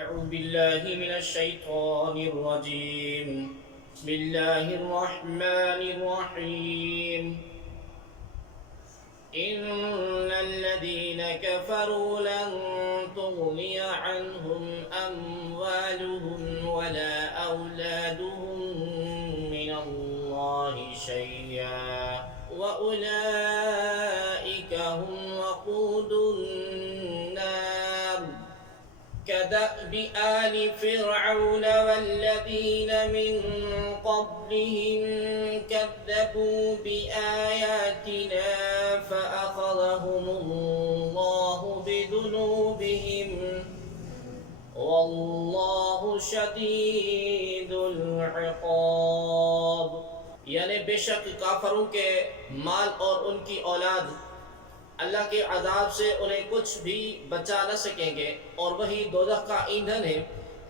أعوذ بالله من الشيطان الرجيم. بسم الله الرحمن الرحيم. إن الذين كفروا لن تغني عنهم أموالهم ولا أولادهم من الله شيئا وأولئك هم وقود النار كدأب آل فرعون والذين من قبلهم كذبوا بآياتنا فأخذهم الله بذنوبهم واللہ شدید العقاب. یعنی بے شک کافروں کے مال اور ان کی اولاد اللہ کے عذاب سے انہیں کچھ بھی بچا نہ سکیں گے، اور وہی دوزخ کا ایندھن ہے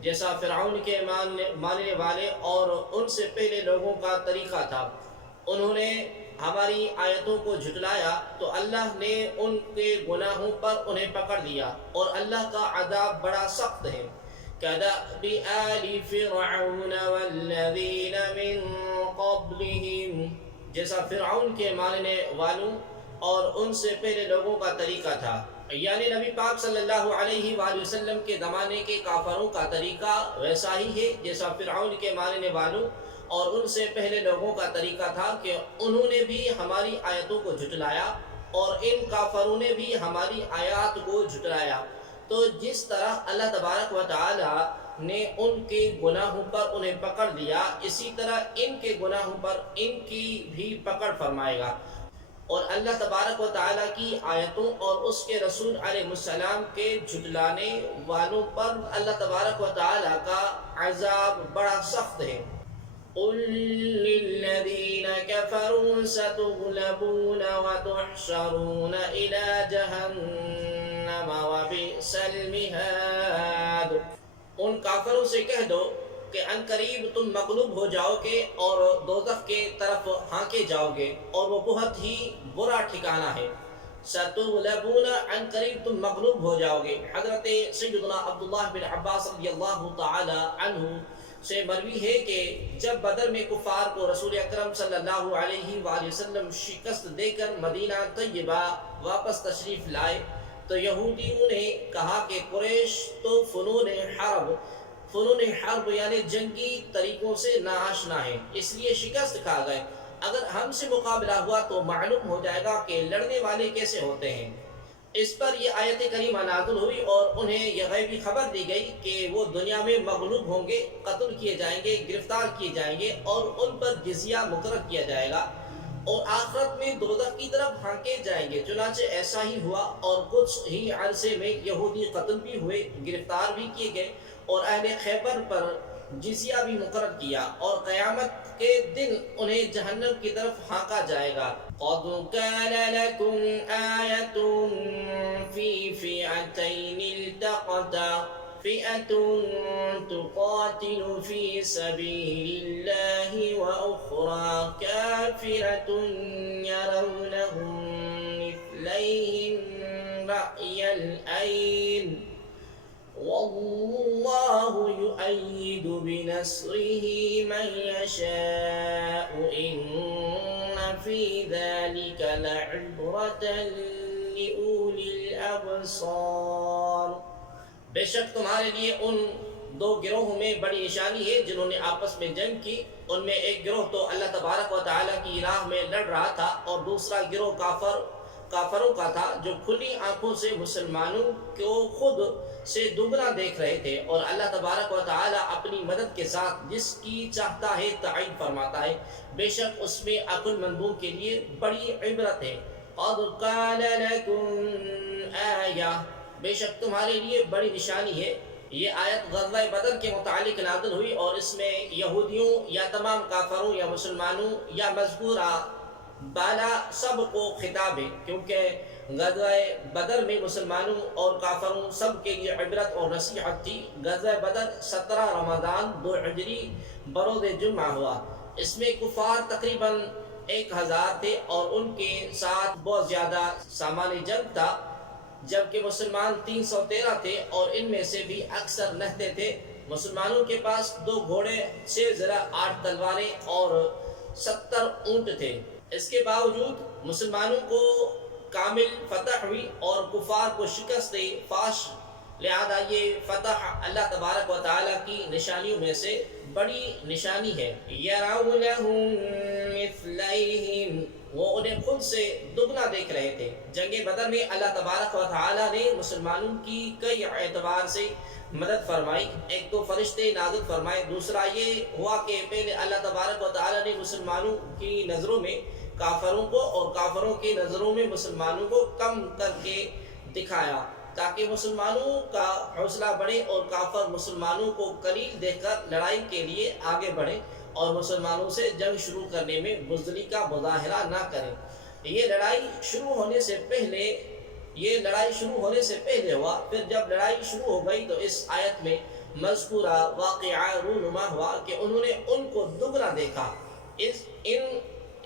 جیسا فرعون کے ماننے والے اور ان سے پہلے لوگوں کا طریقہ تھا. انہوں نے ہماری آیتوں کو جھٹلایا تو اللہ نے ان کے گناہوں پر انہیں پکڑ لیا، اور اللہ کا عذاب بڑا سخت ہے. كَدَأْبِ آلِ فِرْعَوْنَ وَالَّذِينَ مِن قَبْلِهِمْ، جیسا فرعون کے ماننے والوں اور ان سے پہلے لوگوں کا طریقہ تھا. یعنی نبی پاک صلی اللہ علیہ وآلہ وسلم کے زمانے کے کافروں کا طریقہ ویسا ہی ہے جیسا فرعون کے ماننے والوں اور ان سے پہلے لوگوں کا طریقہ تھا کہ انہوں نے بھی ہماری آیتوں کو جھٹلایا اور ان کافروں نے بھی ہماری آیات کو جھٹلایا. تو جس طرح اللہ تبارک و تعالی نے ان کے گناہوں پر انہیں پکڑ لیا، اسی طرح ان کے گناہوں پر ان کی بھی پکڑ فرمائے گا. اور اللہ تبارک و تعالیٰ کی آیتوں اور اس کے رسول علیہ السلام کے جھٹلانے والوں پر اللہ تبارک و تعالیٰ کا عذاب بڑا سخت ہے. قُلْ لِلَّذِينَ كَفَرُوا سَتُغْلَبُونَ وَتُحْشَرُونَ إِلَى جَهَنَّمَ وَبِئْسَ الْمِهَادُ. ان کافروں سے کہہ دو کہ عنقریب تم مغلوب ہو جاؤ گے اور دوزخ کے طرف ہانکے جاؤ گے، اور وہ بہت ہی برا ٹھکانہ ہے. ستغلبون، عنقریب تم مغلوب ہو جاؤ گے. حضرت سیدنا عبداللہ بن عباس رضی اللہ تعالی عنہ سے مروی ہے کہ جب بدر میں کفار کو رسول اکرم صلی اللہ علیہ وآلہ وسلم شکست دے کر مدینہ طیبہ واپس تشریف لائے تو یہودیوں نے کہا کہ قریش تو فنون حرب یعنی جنگی طریقوں سے ناآشنا ہے، اس لیے شکست کھا گئے. اگر ہم سے مقابلہ ہوا تو معلوم ہو جائے گا کہ لڑنے والے کیسے ہوتے ہیں. اس پر یہ آیت کریمہ نازل ہوئی اور انہیں یہ غیبی خبر دی گئی کہ وہ دنیا میں مغلوب ہوں گے، قتل کیے جائیں گے، گرفتار کیے جائیں گے، اور ان پر جزیہ مقرر کیا جائے گا، اور آخرت میں دوزخ کی طرف ہانکے جائیں گے. چنانچہ ایسا ہی ہوا، اور کچھ ہی عرصے میں یہودی قتل بھی ہوئے، گرفتار بھی کیے گئے، اور اہل خیبر پر جزیہ بھی مقرر کیا، اور قیامت کے دن انہیں جہنم کی طرف ہانکا جائے گا. قَدْ كَانَ لَكُمْ آيَةٌ فِي فِئَتَيْنِ الْتَقَتَا فِئَةٌ تُقَاتِلُ فِي سَبِيلِ اللَّهِ وَأُخْرَى كَافِرَةٌ يَرَوْنَهُم مِّثْلَيْهِمْ رَأْيَ الْعَيْنِ وَاللَّهُ يُؤَيِّدُ بِنَصْرِهِ مَن يَشَاءُ إِنَّ فِي ذَلِكَ لَعِبْرَةً لِأُولِي الْأَبْصَارِ. بے شک تمہارے لیے ان دو گروہوں میں بڑی نشانی ہے جنہوں نے آپس میں جنگ کی. ان میں ایک گروہ تو اللہ تبارک و تعالیٰ کی راہ میں لڑ رہا تھا، اور دوسرا گروہ کافروں کا تھا جو کھلی آنکھوں سے مسلمانوں کو خود سے دگنا دیکھ رہے تھے. اور اللہ تبارک و تعالیٰ اپنی مدد کے ساتھ جس کی چاہتا ہے تعین فرماتا ہے. بے شک اس میں عقل مندوں کے لیے بڑی عبرت ہے. قَدْ كَانَ لَكُمْ آیَةٌ، بے شک تمہارے لیے بڑی نشانی ہے. یہ آیت غزوہ بدر کے متعلق نازل ہوئی، اور اس میں یہودیوں یا تمام کافروں یا مسلمانوں یا مذکورہ بالا سب کو خطاب ہے، کیونکہ غزوہ بدر میں مسلمانوں اور کافروں سب کے لیے عبرت اور نصیحت تھی. غزوہ بدر 17 رمضان 2 ہجری بروز جمعہ ہوا. اس میں کفار تقریباً 1000 تھے، اور ان کے ساتھ بہت زیادہ سامان جنگ تھا. جبکہ مسلمان 313 تھے اور ان میں سے بھی اکثر نہتے تھے۔ مسلمانوں کے پاس 2 گھوڑے، 6 ذرہ، 8 تلواریں اور 70 اونٹ تھے۔ اس کے باوجود مسلمانوں کو کامل فتح ہوئی اور کفار کو شکست دی فاش، لہذا یہ فتح اللہ تبارک و تعالیٰ کی نشانیوں میں سے بڑی نشانی ہے۔ یرونہم مثلیہم، وہ انہیں خود سے دگنا دیکھ رہے تھے۔ جنگ بدر میں اللہ تبارک و تعالیٰ نے مسلمانوں کی کئی اعتبار سے مدد فرمائی۔ ایک تو فرشتے نازل فرمائے، دوسرا یہ ہوا کہ پہلے اللہ تبارک و تعالیٰ نے مسلمانوں کی نظروں میں کافروں کو اور کافروں کی نظروں میں مسلمانوں کو کم کر کے دکھایا، تاکہ مسلمانوں کا حوصلہ بڑھے اور کافر مسلمانوں کو قلیل دیکھ کر لڑائی کے لیے آگے بڑھے اور مسلمانوں سے جنگ شروع کرنے میں بزدلی کا مظاہرہ نہ کریں۔ یہ لڑائی شروع ہونے سے پہلے ہوا۔ پھر جب لڑائی شروع ہو گئی تو اس آیت میں مذکورہ واقعہ رونما ہوا کہ انہوں نے ان کو دگنا دیکھا۔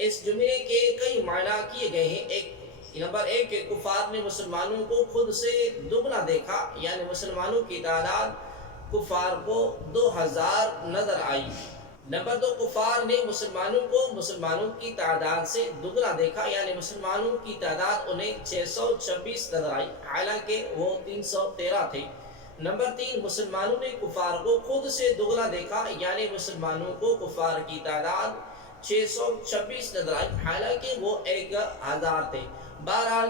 اس جملے کے کئی معنی کیے گئے ہیں۔ نمبر 1 کہ کفار نے مسلمانوں کو خود سے دگنا دیکھا، یعنی مسلمانوں کی تعداد کفار کو 2000 نظر آئی۔ نمبر 2 کفار نے مسلمانوں کو مسلمانوں کی تعداد سے دگنا دیکھا، یعنی مسلمانوں کی تعداد انہیں 626 نظر آئی، حالانکہ وہ 313 تھے۔ نمبر 3 مسلمانوں نے کفار کو خود سے دگنا دیکھا، یعنی مسلمانوں کو کفار کی تعداد 626 نظر آئی، حالانکہ وہ 1000 تھے۔ بہرحال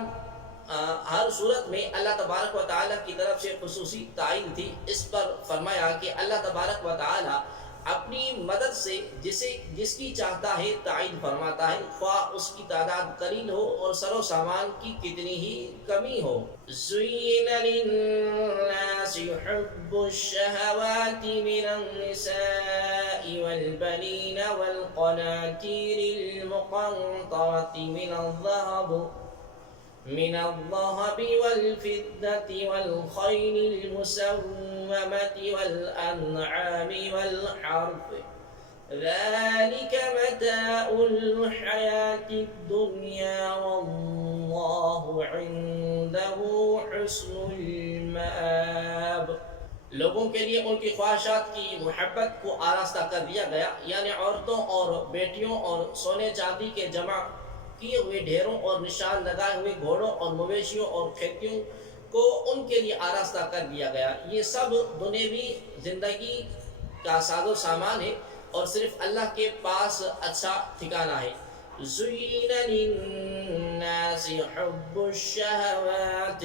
ہر صورت میں اللہ تبارک و تعالیٰ کی طرف سے خصوصی تعین تھی۔ اس پر فرمایا کہ اللہ تبارک و تعالیٰ اپنی مدد سے جس کی چاہتا ہے تعین فرماتا ہے، خواہ اس کی تعداد قلیل ہو اور سر و سامان کی کتنی ہی کمی ہو۔ زُيِّنَ لِلنَّاسِ حُبُّ الشَّهَوَاتِ مِنَ النِّسَاءِ وَالْبَنِينَ وَالْقَنَاطِيرِ الْمُقَنطَرَةِ من الذهب والفضة والخيل المسومة والأنعام والحرث، ذلك متاع الحياة الدنيا والله عنده حسن المآب۔ لوگوں کے لیے ان کی خواہشات کی محبت کو آراستہ کر دیا گیا، یعنی عورتوں اور بیٹیوں اور سونے چاندی کے جمع کیے ہوئے ڈھیروں اور نشان لگائے ہوئے گھوڑوں اور مویشیوں اور کھیتیوں کو ان کے لیے آراستہ کر دیا گیا۔ یہ سب دنیوی زندگی کا ساز و سامان ہے اور صرف اللہ کے پاس اچھا ٹھکانہ ہے۔ زُيِّنَ لِلنَّاسِ حُبُّ الشَّهَوَاتِ،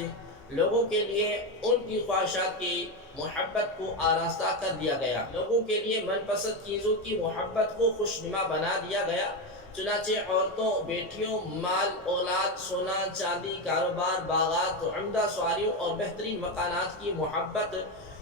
لوگوں کے لیے ان کی خواہشات کی محبت کو آراستہ کر دیا گیا، لوگوں کے لیے من پسند چیزوں کی محبت کو خوشنما بنا دیا گیا۔ چنانچہ عورتوں، بیٹیوں، مال، اولاد، سونا چاندی، کاروبار، باغات، عمدہ سواریوں اور بہترین مکانات کی محبت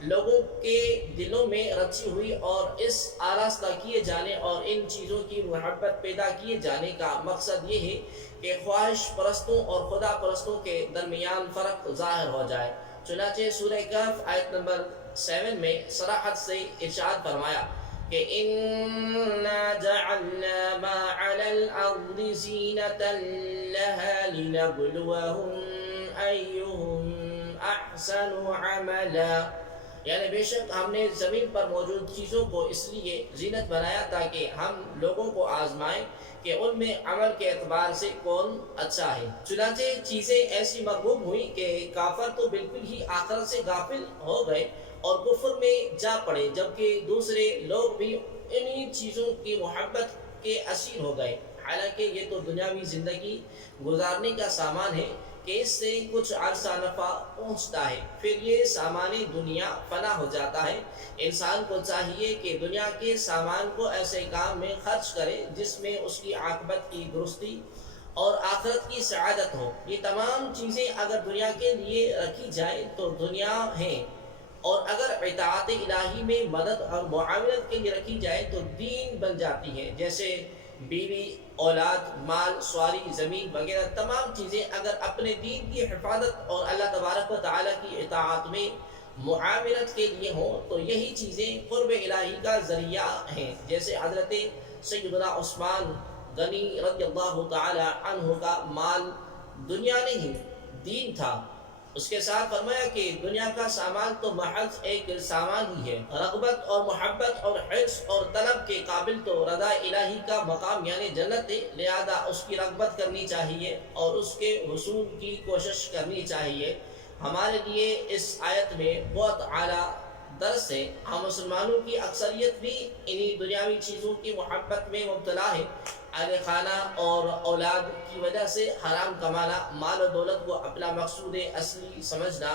لوگوں کے دلوں میں رچی ہوئی، اور اس آراستہ کیے جانے اور ان چیزوں کی محبت پیدا کیے جانے کا مقصد یہ ہے کہ خواہش پرستوں اور خدا پرستوں کے درمیان فرق ظاہر ہو جائے۔ چنانچہ سورہ کہف آیت نمبر 7 میں صراحت سے ارشاد فرمایا کہ اِنَّا جَعَلْنَا مَا عَلَى الْأَرْضِ زِينَةً لَهَا لِنَبْلُوَهُمْ أَيُّهُمْ أَحْسَنُ عَمَلًا، یعنی بے شک ہم نے زمین پر موجود چیزوں کو اس لیے زینت بنایا تاکہ ہم لوگوں کو آزمائیں کہ ان میں عمل کے اعتبار سے کون اچھا ہے۔ چنانچہ چیزیں ایسی مرغوب ہوئیں کہ کافر تو بالکل ہی آخرت سے غافل ہو گئے اور کفر میں جا پڑے، جبکہ دوسرے لوگ بھی انہی چیزوں کی محبت کے اسیر ہو گئے، حالانکہ یہ تو دنیاوی زندگی گزارنے کا سامان ہے کہ اس سے کچھ عرصہ نفع پہنچتا ہے، پھر یہ سامان دنیا فنا ہو جاتا ہے۔ انسان کو چاہیے کہ دنیا کے سامان کو ایسے کام میں خرچ کرے جس میں اس کی عاقبت کی درستی اور آخرت کی سعادت ہو۔ یہ تمام چیزیں اگر دنیا کے لیے رکھی جائیں تو دنیا ہیں، اور اگر اطاعت الہی میں مدد اور معاونت کے لیے رکھی جائے تو دین بن جاتی ہے، جیسے بیوی، اولاد، مال، سواری، زمین وغیرہ تمام چیزیں اگر اپنے دین کی حفاظت اور اللہ تبارک و تعالیٰ کی اطاعت میں معاونت کے لیے ہوں تو یہی چیزیں قرب الہی کا ذریعہ ہیں۔ جیسے حضرت سیدنا عثمان غنی رضی اللہ تعالی عنہ کا مال دنیا نہیں دین تھا، اس کے ساتھ فرمایا کہ دنیا کا سامان تو محض ایک سامان ہی ہے، رغبت اور محبت اور حرص اور طلب کے قابل تو رضا الہی کا مقام یعنی جنت ہے، لہذا اس کی رغبت کرنی چاہیے اور اس کے حصول کی کوشش کرنی چاہیے۔ ہمارے لیے اس آیت میں بہت اعلیٰ درس ہے۔ ہم مسلمانوں کی اکثریت بھی انہی دنیاوی چیزوں کی محبت میں مبتلا ہے۔ اہل خانہ اور اولاد کی وجہ سے حرام کمانا، مال و دولت کو اپنا مقصود اصلی سمجھنا،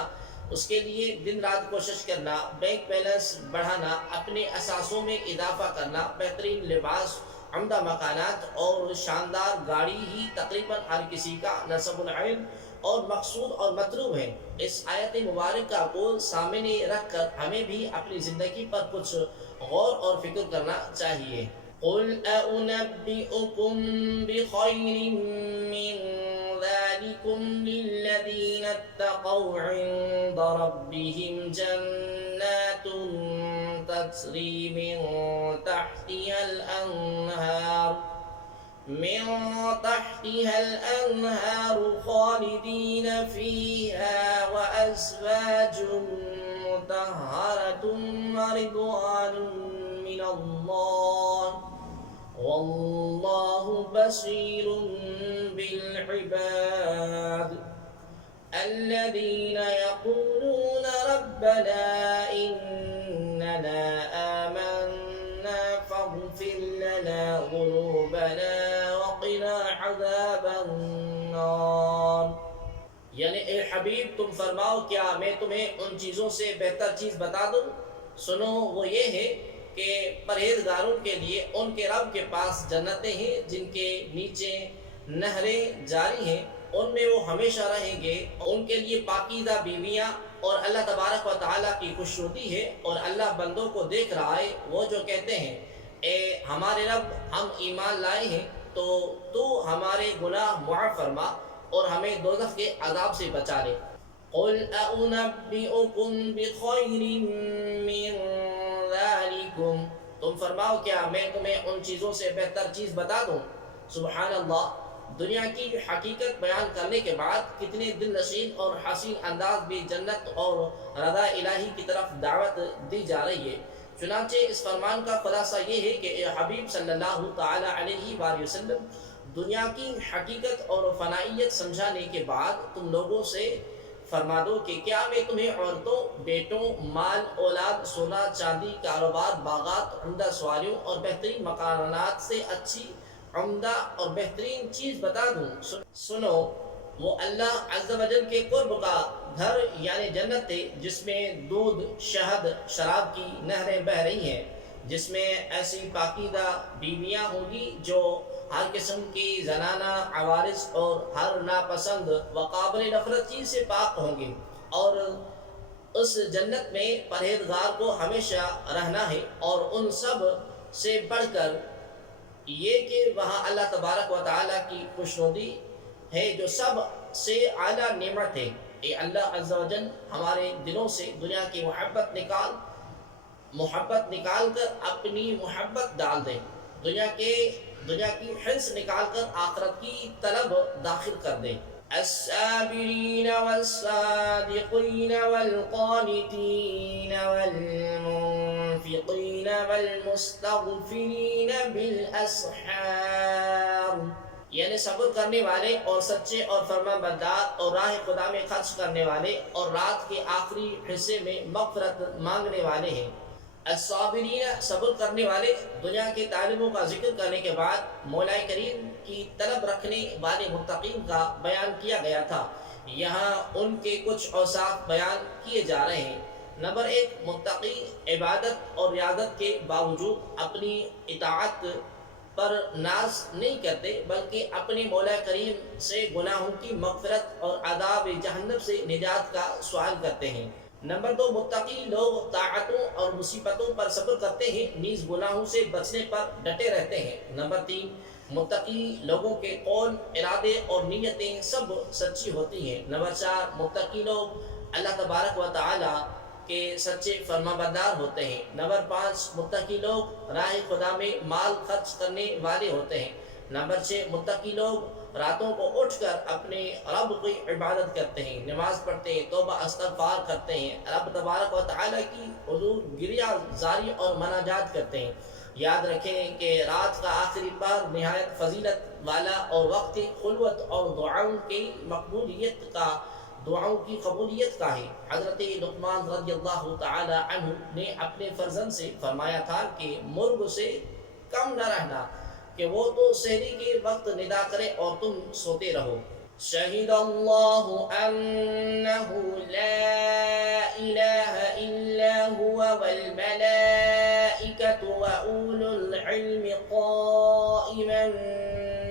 اس کے لیے دن رات کوشش کرنا، بینک بیلنس بڑھانا، اپنے اثاثوں میں اضافہ کرنا، بہترین لباس، عمدہ مکانات اور شاندار گاڑی ہی تقریباً ہر کسی کا نصب العلم اور مقصود اور مطلوب ہے۔ اس آیت مبارکہ کو سامنے رکھ کر ہمیں بھی اپنی زندگی پر کچھ غور اور فکر کرنا چاہیے۔ قل أنبئكم بخير من ذلكم للذين اتقوا عند ربهم جنات تجري من تحتها الأنهار خالدين فيها وأزواج مطهرة ورضوان من الله والله بصير بالعباد الذين يقولون ربنا إننا آمنا فاغفر لنا ذنوبنا وقنا عذاب النار۔ یعنی اے حبیب تم فرماؤ کیا میں تمہیں ان چیزوں سے بہتر چیز بتا دوں؟ سنو وہ یہ ہے کہ پرہیزگاروں کے لیے ان کے رب کے پاس جنتیں ہیں جن کے نیچے نہریں جاری ہیں، ان میں وہ ہمیشہ رہیں گے، ان کے لیے پاکیزہ بیویاں اور اللہ تبارک و تعالیٰ کی خوشنودی ہے۔ اور اللہ بندوں کو دیکھ رہا ہے، وہ جو کہتے ہیں اے ہمارے رب ہم ایمان لائے ہیں تو ہمارے گناہ معاف فرما اور ہمیں دوزخ کے عذاب سے بچا لے۔ قل أنبئكم بخير من ذلكم، تم فرماؤ کیا میں تمہیں ان چیزوں سے بہتر چیز بتا دوں؟ سبحان اللہ، دنیا کی حقیقت بیان کرنے کے بعد کتنے دل نشین اور حسین انداز میں جنت اور رضا الہی کی طرف دعوت دی جا رہی ہے۔ چنانچہ اس فرمان کا خلاصہ یہ ہے کہ اے حبیب صلی اللہ تعالی علیہ وآلہ وسلم، دنیا کی حقیقت اور فنائیت سمجھانے کے بعد تم لوگوں سے فرما دو کہ کیا میں تمہیں عورتوں، بیٹوں، مال، اولاد، سونا چاندی، کاروبار، باغات، عمدہ سواریوں اور بہترین مکانات سے اچھی، عمدہ اور بہترین چیز بتا دوں؟ سنو، وہ اللہ عز و جل کے قرب کا گھر یعنی جنت ہے، جس میں دودھ، شہد، شراب کی نہریں بہہ رہی ہیں، جس میں ایسی پاکیزہ بیویاں ہوں گی جو ہر قسم کی زنانہ عوارض اور ہر ناپسند و قابل نفرت چیز سے پاک ہوں گی۔ اور اس جنت میں پرہیزگار کو ہمیشہ رہنا ہے، اور ان سب سے بڑھ کر یہ کہ وہاں اللہ تبارک و تعالیٰ کی خوشنودی ہے جو سب سے اعلیٰ نعمت ہے۔ اے اللہ عز و جل ہمارے دلوں سے دنیا کی محبت نکال کر اپنی محبت ڈال دے، دنیا کی حرص نکال کر آخرت کی طلب داخل کر دے۔ الصابرین والصادقین والقانتین والمنفقین والمستغفرین بالاسحار، یعنی صبر کرنے والے اور سچے اور فرمان بردار اور راہ خدا میں خرچ کرنے والے اور رات کے آخری حصے میں مغفرت مانگنے والے ہیں۔ الصابرین صبر کرنے والے، دنیا کے طالبوں کا ذکر کرنے کے بعد مولا کریم کی طلب رکھنے والے متقین کا بیان کیا گیا تھا۔ یہاں ان کے کچھ اوصاف بیان کیے جا رہے ہیں۔ نمبر 1، متقی عبادت اور ریاضت کے باوجود اپنی اطاعت پر ناز نہیں کرتے، بلکہ اپنے مولا کریم سے گناہوں کی مغفرت اور عذاب جہنم سے نجات کا سوال کرتے ہیں۔ نمبر 2، متقی لوگ طاعتوں اور مصیبتوں پر صبر کرتے ہیں، نیز گناہوں سے بچنے پر ڈٹے رہتے ہیں۔ نمبر 3، متقی لوگوں کے قول، ارادے اور نیتیں سب سچی ہوتی ہیں۔ نمبر 4، متقی لوگ اللہ تبارک و تعالی کے سچے فرمانبردار ہوتے ہیں۔ نمبر 5، متقی لوگ راہ خدا میں مال خرچ کرنے والے ہوتے ہیں۔ نمبر 6، متقی لوگ راتوں کو اٹھ کر اپنے رب کی عبادت کرتے ہیں، نماز پڑھتے ہیں، توبہ استغفار کرتے ہیں، رب تبارک و تعالیٰ کی حضور گریہ زاری اور مناجات کرتے ہیں۔ یاد رکھیں کہ رات کا آخری پہر نہایت فضیلت والا اور وقت خلوت اور دعاؤں کی قبولیت کا ہے۔ حضرت لقمان رضی اللہ تعالی عنہ نے اپنے فرزند سے فرمایا تھا کہ مرغ سے کم نہ رہنا، کہ وہ تو سحری کے وقت ندا کرے اور تم سوتے رہو۔ شہد اللہ انہ لا الہ الا هو والملائکۃ واولو العلم قائما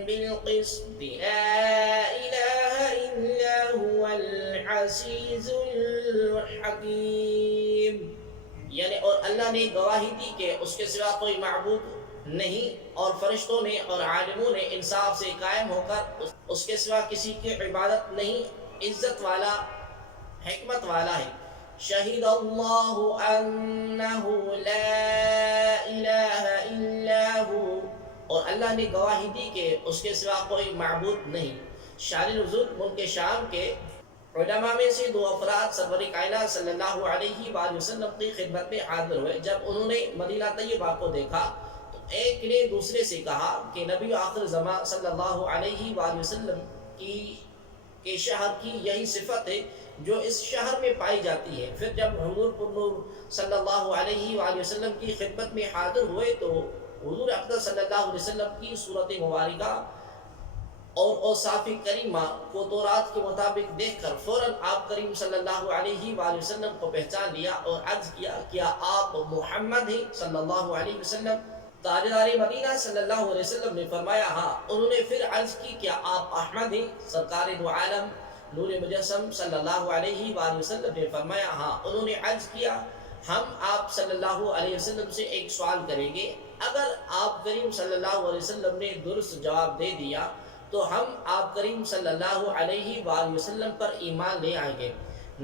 بالقسط لا الہ الا هو العزیز الحکیم، یعنی اور اللہ نے گواہی دی کہ اس کے سوا کوئی معبود نہیں، اور فرشتوں نے اور عالموں نے انصاف سے قائم ہو کر اس کے سوا کسی کی عبادت نہیں، عزت والا حکمت والا ہے۔ شہید اللہ انہ لا الہ الا ہو، اور اللہ نے گواہی دی کہ اس کے سوا کوئی معبود نہیں۔ شان نزول ملک شام کے علماء میں سے دو افراد سرور کائنات صلی اللہ علیہ وآلہ وسلم کی خدمت میں حاضر ہوئے۔ جب انہوں نے مدینہ طیبہ کو دیکھا تو ایک نے دوسرے سے کہا کہ نبی آخر زمان صلی اللہ علیہ وآلہ وسلم کے شہر کی یہی صفت ہے جو اس شہر میں پائی جاتی ہے۔ پھر جب حضور پر نور صلی اللہ علیہ وآلہ وسلم کی خدمت میں حاضر ہوئے تو حضور اقدس صلی اللہ علیہ وسلم کی صورت مبارکہ اور اوصاف کریمہ کو تورات کے مطابق دیکھ کر فوراً آپ کریم صلی اللہ علیہ وآلہ وسلم کو پہچان لیا اور عرض کیا، کیا آپ محمد ہیں صلی اللہ علیہ وسلم؟ تاجدار مدینہ صلی اللہ علیہ وسلم نے فرمایا ہاں۔ انہوں نے پھر عرض کی، کیا آپ احمد ہیں؟ سرکار دو عالم نور مجسم صلی اللہ علیہ وآلہ وسلم نے فرمایا ہاں۔ انہوں نے عرض کیا، ہم آپ صلی اللہ علیہ وسلم سے ایک سوال کریں گے، اگر آپ کریم صلی اللہ علیہ وسلم نے درست جواب دے دیا تو ہم آپ کریم صلی اللہ علیہ وآلہ وسلم پر ایمان لے آئیں گے۔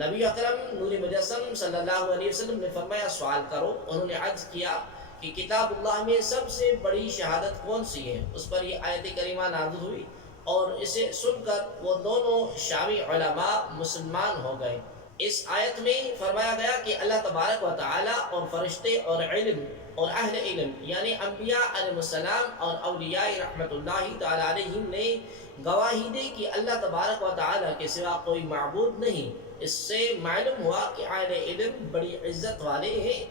نبی اکرم نور مجسم صلی اللہ علیہ وسلم نے فرمایا سوال کرو۔ انہوں نے عرض کیا کہ کتاب اللہ میں سب سے بڑی شہادت کون سی ہے؟ اس پر یہ آیت کریمہ نازل ہوئی اور اسے سن کر وہ دونوں شامی علماء مسلمان ہو گئے۔ اس آیت میں فرمایا گیا کہ اللہ تبارک و تعالی اور فرشتے اور علم اور اہل علم یعنی انبیاء علیہ السلام اور اولیاء رحمت اللہ تعالی علیہم نے گواہی دی کہ اللہ تبارک و تعالی کے سوا کوئی معبود نہیں۔ اس سے معلوم ہوا کہ اہل علم بڑی عزت والے ہیں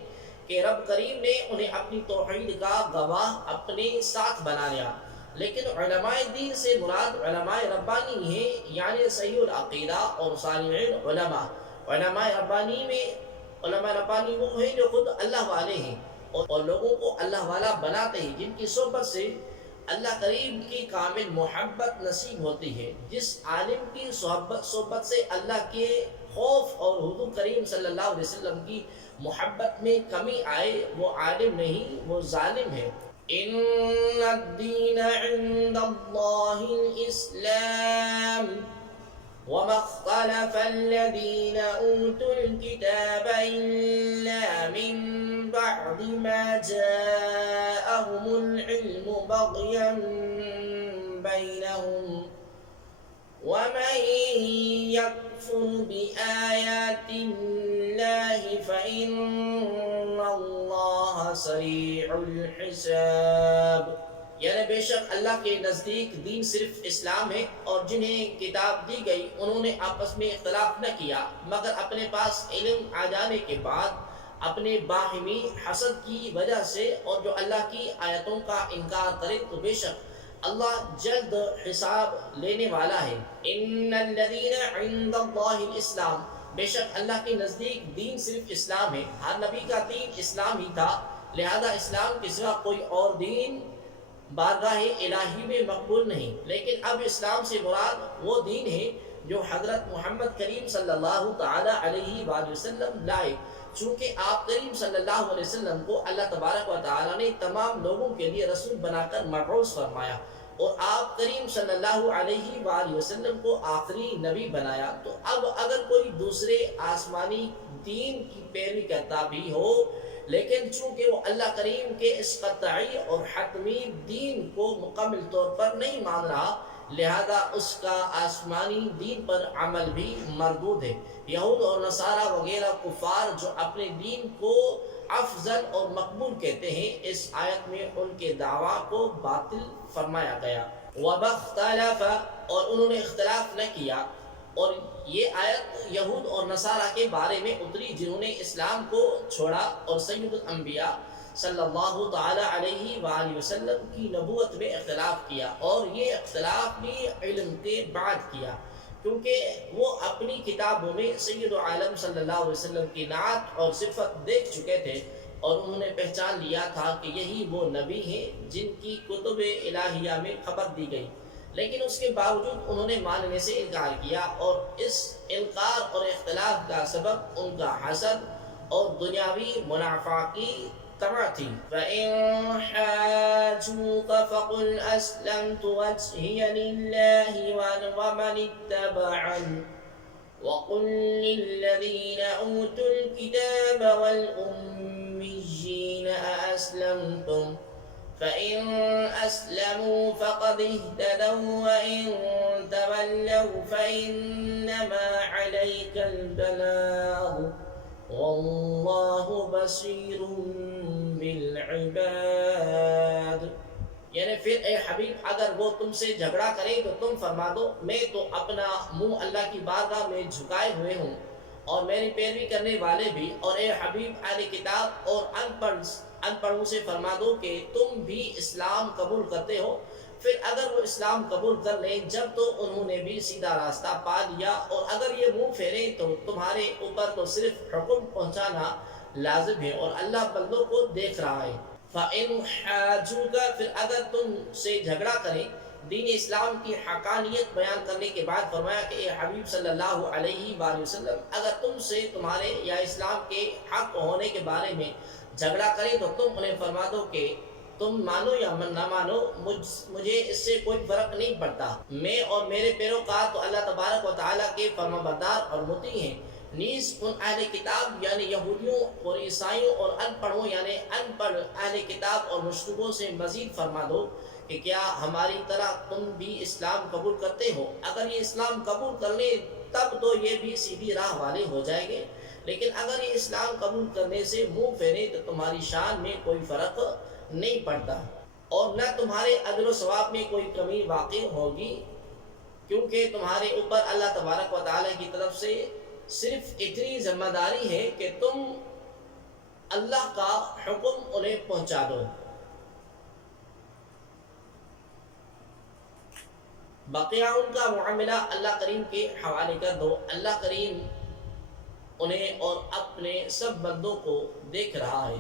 کہ رب کریم نے انہیں اپنی توحید کا گواہ اپنے ساتھ بنا لیا۔ لیکن علماء دین سے مراد علماء ربانی ہیں، یعنی صحیح العقیدہ اور صالحین علماء۔ علماء ربانی وہ ہیں جو خود اللہ والے ہیں اور لوگوں کو اللہ والا بناتے ہیں، جن کی صحبت سے اللہ کریم کی کامل محبت نصیب ہوتی ہے۔ جس عالم کی صحبت سے اللہ کے خوف اور حضور کریم صلی اللہ علیہ وسلم کی محبت میں کمی آئے وہ عالم نہیں، وہ ظالم ہے۔ ان الدین عند اللہ الاسلام وما اختلف الذين اوتوا الكتاب الا من بعد ما جاءهم العلم بغيا بينهم ومن يكفر بآيات الله فإن الله سريع الحساب، یعنی بے شک اللہ کے نزدیک دین صرف اسلام ہے، اور جنہیں کتاب دی گئی انہوں نے آپس میں اختلاف نہ کیا مگر اپنے پاس علم آ جانے کے بعد اپنے باہمی حسد کی وجہ سے، اور جو اللہ کی آیتوں کا انکار کرے تو بے شک اللہ جلد حساب لینے والا ہے۔ ان الذین عند اللہ الاسلام، بے شک اللہ کے نزدیک دین صرف اسلام ہے۔ ہر نبی کا دین اسلام ہی تھا، لہذا اسلام کے سوا کوئی اور دین بارگاہ الہی میں مقبول نہیں۔ لیکن اب اسلام سے مراد وہ دین ہے جو حضرت محمد کریم صلی اللہ تعالی علیہ وآلہ وسلم لائے، چونکہ آپ کریم صلی اللہ علیہ وسلم کو اللہ تبارک و تعالی نے تمام لوگوں کے لیے رسول بنا کر مبعوث فرمایا، اور آپ کریم صلی اللہ علیہ وآلہ وسلم کو آخری نبی بنایا۔ تو اب اگر کوئی دوسرے آسمانی دین کی پیروی کرتا بھی ہو، لیکن چونکہ وہ اللہ کریم کے اس قطعی اور حتمی دین کو مکمل طور پر نہیں مان رہا، لہذا اس کا آسمانی دین پر عمل بھی مردود ہے۔ یہود اور نصارہ وغیرہ کفار جو اپنے دین کو افضل اور مقبول کہتے ہیں، اس آیت میں ان کے دعویٰ کو باطل فرمایا گیا۔ وَبَخْتَلَفَ، اور انہوں نے اختلاف نہ کیا، اور یہ آیت یہود اور نصارہ کے بارے میں اتری جنہوں نے اسلام کو چھوڑا اور سید الانبیاء صلی اللہ تعالی علیہ وآلہ وسلم کی نبوت میں اختلاف کیا، اور یہ اختلاف بھی علم کے بعد کیا، کیونکہ وہ اپنی کتابوں میں سید عالم صلی اللہ علیہ وسلم کی نعت اور صفت دیکھ چکے تھے، اور انہوں نے پہچان لیا تھا کہ یہی وہ نبی ہیں جن کی کتب الہیہ میں خبر دی گئی، لیکن اس کے باوجود انہوں نے ماننے سے انکار کیا، اور اس انکار اور اختلاف کا سبب ان کا حسد اور دنیاوی منافع کی طمع تھی۔ فَإِن حَاجُّوكَ فَقُلْ أَسْلَمْتُ وَجْهِيَ لِلَّهِ وَمَنِ اتَّبَعَنِ وَقُلْ لِلَّذِينَ أُوتُوا الْكِتَابَ وَالْأُمِّيِّينَ أَأَسْلَمْتُمْ فَإِنْ أَسْلَمُوا فَقَدِ اهْتَدَوْا وَإِنْ تَوَلَّوْا فَإِنَّمَا عَلَيْكَ الْبَلَاغُ وَاللَّهُ بَصِيرٌ بِالْعِبَادِ۔ یعنی پھر اے حبیب اگر وہ تم سے جھگڑا کرے تو تم فرما دو میں تو اپنا منہ اللہ کی بارگاہ میں جھکائے ہوئے ہوں، اور میری پیروی کرنے والے بھی، اور اے حبیب اہل کتاب اور ان پڑھوں سے فرما دو کہ تم بھی اسلام قبول کرتے ہو، پھر اگر وہ اسلام قبول کر لیں جب تو انہوں نے بھی سیدھا راستہ پا لیا، اور اگر یہ منہ پھیریں تو تمہارے اوپر تو صرف حکم پہنچانا لازم ہے، اور اللہ بندوں کو دیکھ رہا ہے۔ فَإِنْ حَاجُّوكَ، پھر اگر تم سے جھگڑا کریں دین اسلام کی حقانیت بیان کرنے کے بعد فرمایا کہ اے حبیب صلی اللہ علیہ وآلہ وسلم اگر تم سے تمہارے یا اسلام کے حق ہونے کے بارے میں جھگڑا کریں تو تم انہیں فرما دو کہ تم مانو یا نہ مانو مجھے اس سے کوئی فرق نہیں پڑتا، میں اور میرے پیروکار تو اللہ تبارک و تعالیٰ کے فرمانبردار اور مطیع ہیں۔ نیز ان اہل کتاب یعنی یہودیوں اور عیسائیوں اور ان پڑھوں یعنی ان پڑھ اہل کتاب اور مشرکوں سے مزید فرما دو کہ کیا ہماری طرح تم بھی اسلام قبول کرتے ہو؟ اگر یہ اسلام قبول کر لیں تب تو یہ بھی سیدھی راہ والے ہو جائیں گے، لیکن اگر یہ اسلام قبول کرنے سے منہ پھیریں تو تمہاری شان میں کوئی فرق نہیں پڑتا، اور نہ تمہارے اجر و ثواب میں کوئی کمی واقع ہوگی، کیونکہ تمہارے اوپر اللہ تبارک و تعالیٰ کی طرف سے صرف اتنی ذمہ داری ہے کہ تم اللہ کا حکم انہیں پہنچا دو۔ بقیہ ان کا معاملہ اللہ کریم کے حوالے کر دو، اللہ کریم انہیں اور اپنے سب بندوں کو دیکھ رہا ہے۔